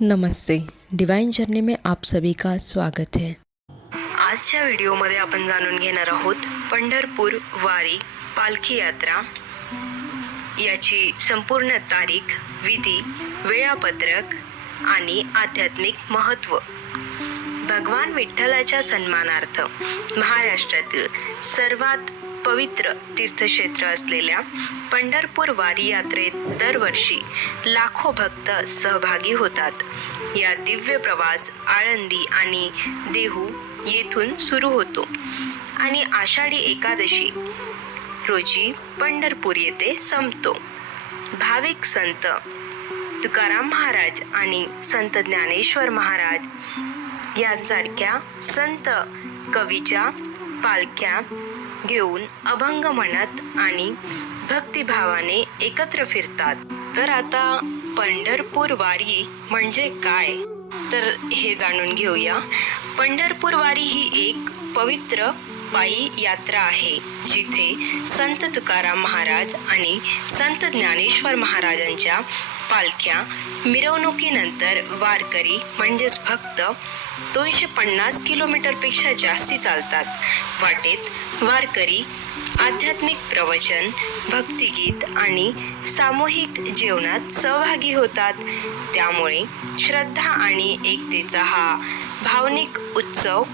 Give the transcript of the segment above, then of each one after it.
नमस्ते divine journey में आप सभी का स्वागत है। आजच्या व्हिडिओमध्ये आपण जाणून घेणार आहोत पंढरपूर वारी पालखी यात्रा. याची संपूर्ण तारीख विधी वेळापत्रक आणि आध्यात्मिक महत्त्व. भगवान विठ्ठलाच्या सन्मानार्थ महाराष्ट्रातील सर्वात पवित्र तीर्थक्षेत्र असलेल्या पंढरपूर वारी यात्रेत दरवर्षी लाखो भक्त सहभागी होतात. या दिव्य प्रवास आळंदी आणि देहू येथून सुरू होतो. आणि आषाढी एकादशी रोजी पंढरपूर येथे संपतो. भाविक संत तुकाराम महाराज आणि संत ज्ञानेश्वर महाराज यासारख्या संत कवीच्या पालख्या घेऊन अभंग म्हणत आणि भक्तिभावाने एकत्र फिरतात. तर आता पंढरपूर वारी म्हणजे काय? तर हे जाणून घेऊया. पंढरपूर वारी ही एक पवित्र पायी यात्रा आहे जिथे संत तुकाराम महाराज आणि संत ज्ञानेश्वर महाराजांच्या पालख्या मिरवणुकीनंतर वारकरी म्हणजेच भक्त दोनशे पन्नास किलोमीटरपेक्षा जास्ती चालतात. वाटेत वारकरी आध्यात्मिक प्रवचन भक्तिगीत आणि सामूहिक जेवणात सहभागी होतात. त्यामुळे श्रद्धा आणि एकतेचा हा भावनिक उत्सव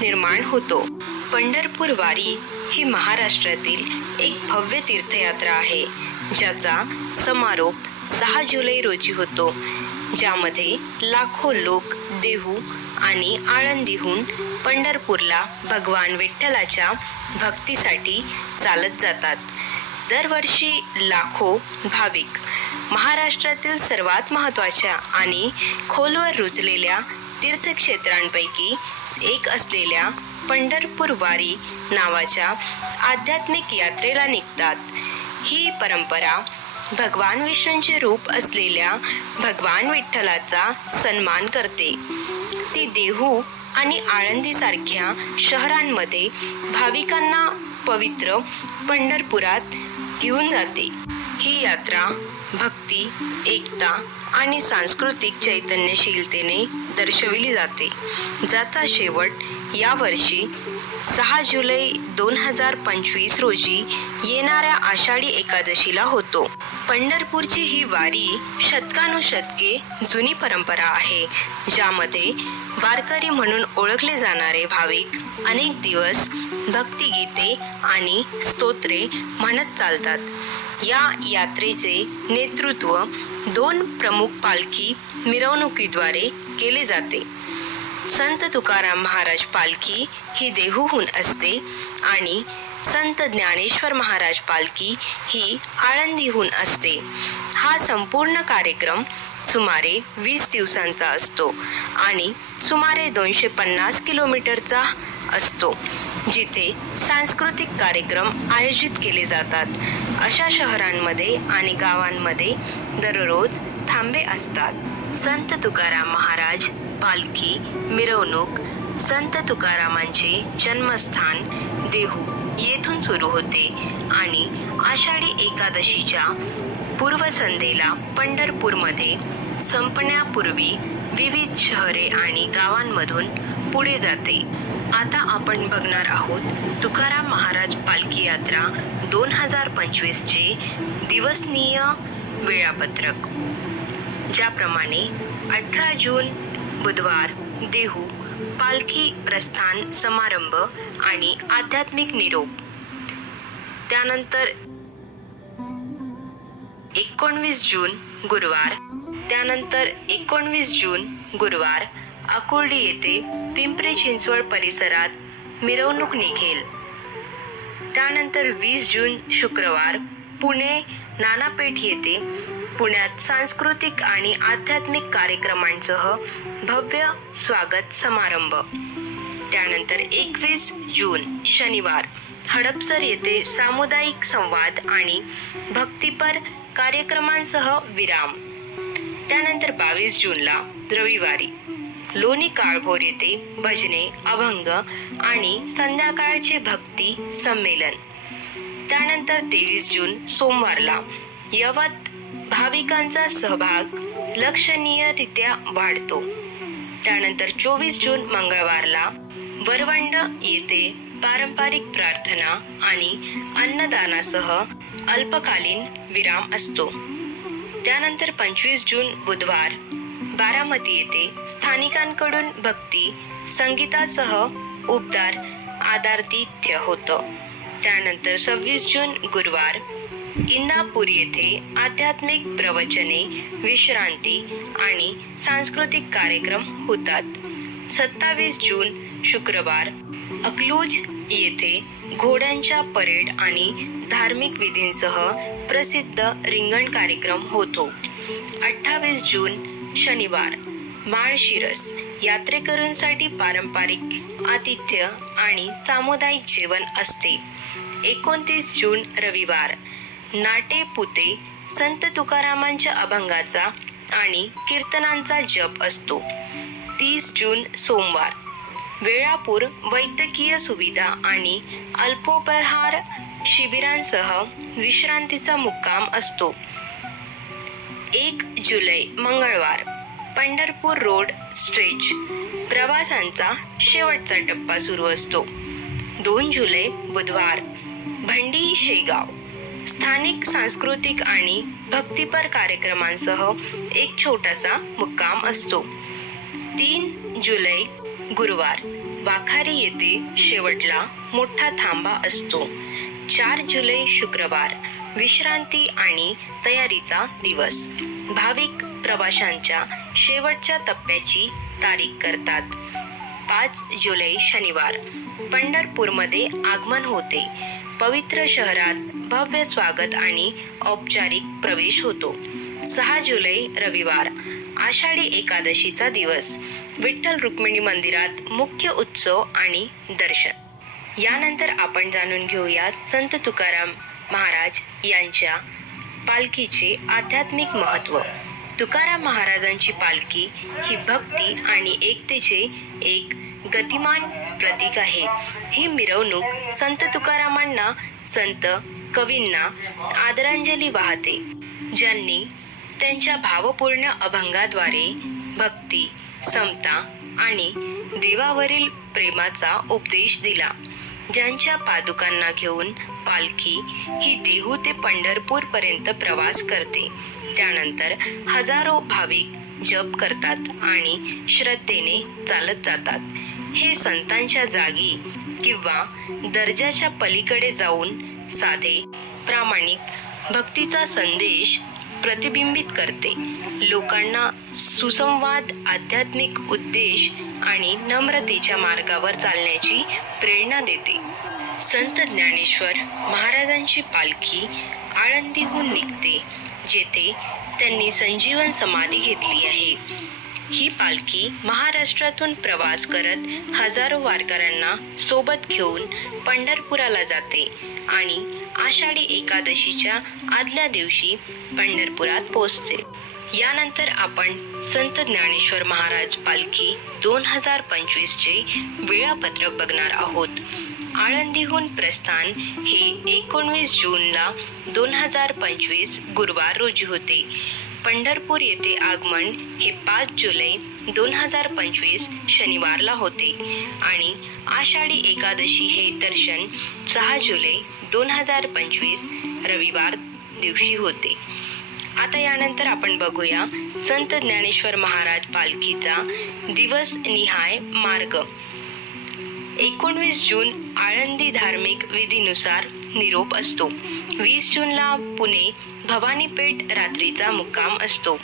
निर्माण होतो. पंढरपूर वारी ही महाराष्ट्रातील एक भव्य तीर्थयात्रा आहे ज्याचा समारोप सहा जुलै रोजी होतो ज्यामध्ये लाखो लोक देहू आणि आळंदीहून पंढरपूरला भगवान विठ्ठलाच्या भक्तीसाठी चालत जातात. दरवर्षी लाखो भाविक महाराष्ट्रातील सर्वात महत्त्वाच्या आणि खोलवर रुजलेल्या तीर्थक्षेत्रांपैकी एक असलेल्या पंढरपूर वारी नावाच्या आध्यात्मिक यात्रेला निघतात. ही परंपरा भगवान विष्णूंचे रूप असलेल्या भगवान विठ्ठलाचा सन्मान करते. ती देहू आणि आळंदीसारख्या शहरांमध्ये भाविकांना पवित्र पंढरपुरात घेऊन जाते. ही यात्रा भक्ती एकता आणि सांस्कृतिक चैतन्यशीलतेने दर्शविली जाते. ज्याचा शेवट यावर्षी सहा जुलै दोन हजार पंचवीस रोजी येणाऱ्या आषाढी एकादशीला होतो. पंढरपूरची ही वारी शतकानुशतके जुनी परंपरा आहे ज्यामध्ये वारकरी म्हणून ओळखले जाणारे भाविक अनेक दिवस भक्तिगीते आणि स्तोत्रे म्हणत चालतात. या यात्रेचे नेतृत्व दोन प्रमुख पालखी मिरवणुकीद्वारे केले जाते. संत तुकाराम महाराज पालखी ही देहूहून असते आणि संत ज्ञानेश्वर महाराज पालखी ही आळंदीहून असते. हा संपूर्ण कार्यक्रम सुमारे वीस दिवसांचा असतो आणि सुमारे दोनशे पन्नास किलोमीटरचा असतो जिथे सांस्कृतिक कार्यक्रम आयोजित केले जातात. अशा शहरांमध्ये आणि गावांमध्ये दररोज थांबे असतात संत तुकाराम महाराज पालखी मिरवणूक संत तुकारामांचे जन्मस्थान देहू येथून सुरू होते आणि आषाढी एकादशीच्या पूर्वसंध्येला पंढरपूरमध्ये संपण्यापूर्वी विविध शहरे आणि गावांमधून पुढे जाते. आता आपण बघणार आहोत तुकाराम महाराज पालखी यात्रा दोन हजार पंचवीसचे दिवसनीय वेळापत्रक. ज्याप्रमाणे अठरा जून बुधवार देहू पालखी प्रस्थान समारंभ आणि आध्यात्मिक निरोप. त्यानंतर एकोणवीस जून गुरुवार. त्यानंतर एकोणवीस जून गुरुवार अकोर्डी येथे पिंपरी चिंचवड परिसरात मिरवणूक निघेल. त्यानंतर वीस जून शुक्रवार पुणे नानापेठ येथे पुण्यात सांस्कृतिक आणि आध्यात्मिक कार्यक्रमांसह भव्य स्वागत समारंभ. त्यानंतर एकवीस जून शनिवार हडपसर येथे सामुदायिक संवाद आणि भक्तिपर कार्यक्रमांसह विराम. त्यानंतर बावीस जूनला रविवारी लोणी काळभोर येथे भजने अभंग आणि संध्याकाळचे भक्ती संमेलन. त्यानंतर तेवीस जून सोमवारला यवत भाविकांचा सहभाग लक्षणीयरित्या वाढतो. त्यानंतर चोवीस जून मंगळवारला वरवंड येथे पारंपरिक प्रार्थना आणि अन्नदानासह अल्पकालीन विराम असतो. त्यानंतर पंचवीस जून बुधवार बारामती येथे स्थानिकांकडून भक्ती संगीतासह उपदार आदारातिथ्य होतं. त्यानंतर सव्वीस जून गुरुवार इंदापूर येथे आध्यात्मिक प्रवचने विश्रांती आणि सांस्कृतिक कार्यक्रम होतात. सत्तावीस जून शुक्रवार अकलूज येथे घोड्यांच्या परेड आणि धार्मिक विधींसह प्रसिद्ध रिंगण कार्यक्रम होतो. अठ्ठावीस जून शनिवार माळशिरस यात्रेकरूंसाठी पारंपरिक आतिथ्य आणि सामुदायिक जेवण असते. एकोणतीस जून रविवार नाटे पुते संत तुकारामांच्या अभंगाचा आणि कीर्तनांचा जप असतो. तीस जून सोमवार. वेळापूर वैद्यकीय सुविधा आणि अल्पोपहार शिबिरांसह विश्रांतीचा मुक्काम असतो. एक जुलै मंगळवार. Pandharpur road stretch. प्रवासांचा शेवटचा टप्पा सुरू असतो. दोन जुलै बुधवार. भंडी शेगाव. स्थानिक सांस्कृतिक आणि भक्तिपर कार्यक्रमांसह एक छोटासा मुक्काम असतो. तीन जुलै गुरुवार वाखारी येथे शेवटला मोठा थांबा असतो. चार जुलै शुक्रवार विश्रांती आणि तयारीचा दिवस. भाविक प्रवाशांच्या शेवटच्या टप्प्याची तारीख करतात. पाच जुलै शनिवार पंढरपूरमध्ये आगमन होते. पवित्र शहरात भव्य स्वागत आणि औपचारिक प्रवेश होतो. सहा जुलै रविवार आषाढी एकादशीचा दिवस. विठ्ठल रुक्मिणी मंदिरात मुख्य उत्सव आणि दर्शन. यानंतर आपण जाणून घेऊयात संत तुकाराम महाराज यांच्या पालखीचे आध्यात्मिक महत्त्व. तुकाराम महाराजांची पालखी ही भक्ती आणि एकतेचे एक गतिमान प्रतीक आहे. ही मिरवणूक संत तुकारामांना संत कवींना आदरांजली वाहते ज्यांनी त्यांच्या भावपूर्ण अभंगाद्वारे भक्ती समता आणि देवावरील प्रेमाचा उपदेश दिला. ज्यांच्या पादुकांना घेऊन पालखी ही देहू ते पंढरपूर पर्यंत प्रवास करते. त्यानंतर हजारो भाविक जप करतात आणि श्रद्धेने चालत जातात. हे संतांच्या जागी किंवा दर्जाच्या पलीकडे जाऊन साधे प्रामाणिक भक्तीचा संदेश प्रतिबिंबित करते. लोकांना सुसंवाद आध्यात्मिक उद्देश आणि नम्रतेच्या मार्गावर चालण्याची प्रेरणा देते. संत ज्ञानेश्वर महाराजांची पालखी आळंदीहून निघते जेथे त्यांनी संजीवन समाधी घेतली आहे. ही पालखी महाराष्ट्रातून प्रवास करत हजारो वारकऱ्यांना सोबत घेऊन पंढरपुराला जाते आणि आषाढी एकादशीच्या आदल्या दिवशी पंढरपुरात पोहोचते. यानंतर आपण संत ज्ञानेश्वर महाराज पालखी दोन हजार पंचवीसचे वेळापत्रक बघणार आहोत. आळंदीहून प्रस्थान हे एकोणवीस जूनला दोन हजार पंचवीस गुरुवार रोजी होते. पंढरपूर येथे आगमन हे पाच जुलै दोन हजार पंचवीस शनिवारला होते. आणि आषाढी एकादशी हे दर्शन सहा जुलै दोन हजार पंचवीस रविवार दिवशी होते. आता यानंतर आपण बघूया संत ज्ञानेश्वर महाराज पालखीचा दिवस निहाय मार्ग. एकोणवीस जून आळंदी धार्मिक विधीनुसार निरोप असतो. वीस जूनला पुणे भवानीपेठ रात्रीचा मुक्काम असतो.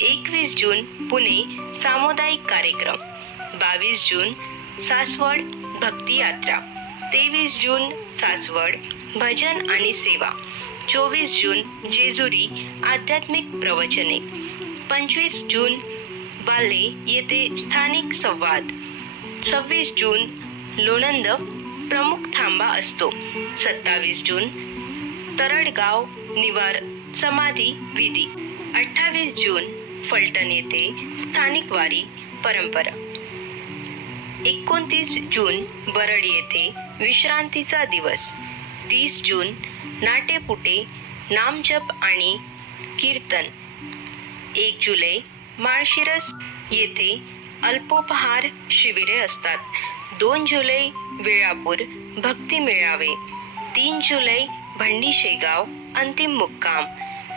एकवीस जून पुणे सामुदायिक कार्यक्रम. बावीस जून सासवड भक्ती यात्रा. तेवीस जून सासवड भजन आणि सेवा. चोवीस जून जेजुरी आध्यात्मिक प्रवचने. पंचवीस जून बाले येथे स्थानिक संवाद. सव्वीस जून लोणंद प्रमुख थांबा असतो. सत्तावीस जून तरडगाव निवार समाधी विधी. अठ्ठावीस जून फलटण येथे स्थानिक वारी परंपरा. एकोणतीस जून बरड येथे विश्रांतीचा दिवस. तीस जून नाटेपुटे नामजप आणि कीर्तन. एक जुलै माळशिरस येथे अल्पोपहार शिबिरे असतात. दोन जुलै वेळापूर भक्ती मेळावे. तीन जुलै भंडी शेगाव अंतिम मुक्काम.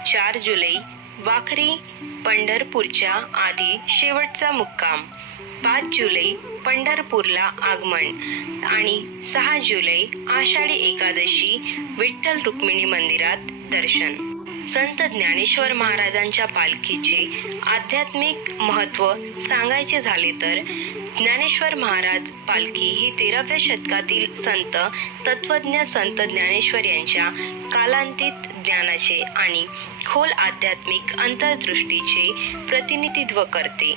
चार जुलै वाखरी पंढरपूरच्या आधी शेवटचा मुक्काम. पाच जुलै पंढरपूरला आगमन. आणि सहा जुलै आषाढी एकादशी विठ्ठल रुक्मिणी मंदिरात दर्शन. संत ज्ञानेश्वर महाराजांच्या पालखीचे आध्यात्मिक महत्त्व सांगायचे झाले तर ज्ञानेश्वर महाराज पालखी ही तेराव्या शतकातील संत तत्वज्ञ संत ज्ञानेश्वर यांच्या कालांतित ज्ञानाचे आणि खोल आध्यात्मिक अंतर्दृष्टीचे प्रतिनिधित्व करते.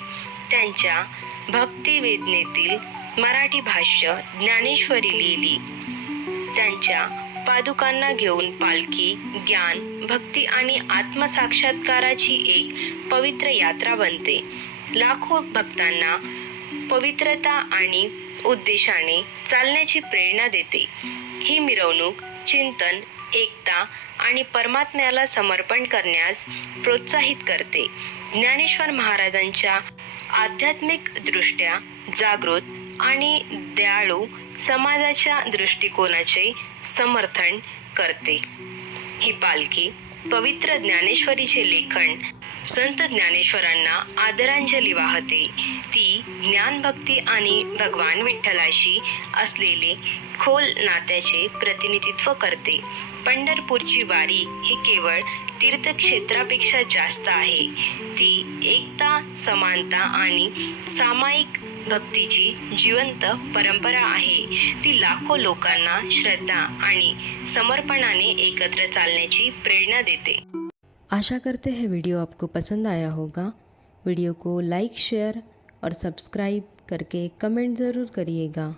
त्यांच्या भक्तिवेदनेतील मराठी भाष्य ज्ञानेश्वरी लिहिली. त्यांच्या पादुकांना घेऊन पालखी ज्ञान भक्ती आणि आत्मसाक्षात्काराची एक पवित्र यात्रा बनते. लाखो भक्तांना पवित्रता आणि उद्देशाने चालण्याची प्रेरणा देते. ही मिरवणूक चिंतन एकता आणि परमात्म्याला समर्पण करण्यास प्रोत्साहित करते. ज्ञानेश्वर महाराजांच्या आध्यात्मिक दृष्ट्या जागृत आणि दयाळू समाजाच्या दृष्टिकोनाचे समर्थन करते. ही पालखी पवित्र ज्ञानेश्वरीचे लेखन संत ज्ञानेश्वरांना आदरांजली वाहते. ती ज्ञानभक्ती आणि भगवान विठ्ठलाशी असलेले खोल नात्याचे प्रतिनिधित्व करते. पंढरपूरची वारी ही केवळ तीर्थक्षेत्रापेक्षा जास्त आहे. ती एकता समानता आणि सामायिक भक्तीची जिवंत परंपरा आहे. ती लाखो लोकांना श्रद्धा आणि समर्पणाने एकत्र चालण्याची प्रेरणा देते. आशा करते हैं वीडियो आपको पसंद आया होगा. वीडियो को लाइक शेयर और सब्सक्राइब करके कमेंट ज़रूर करिएगा.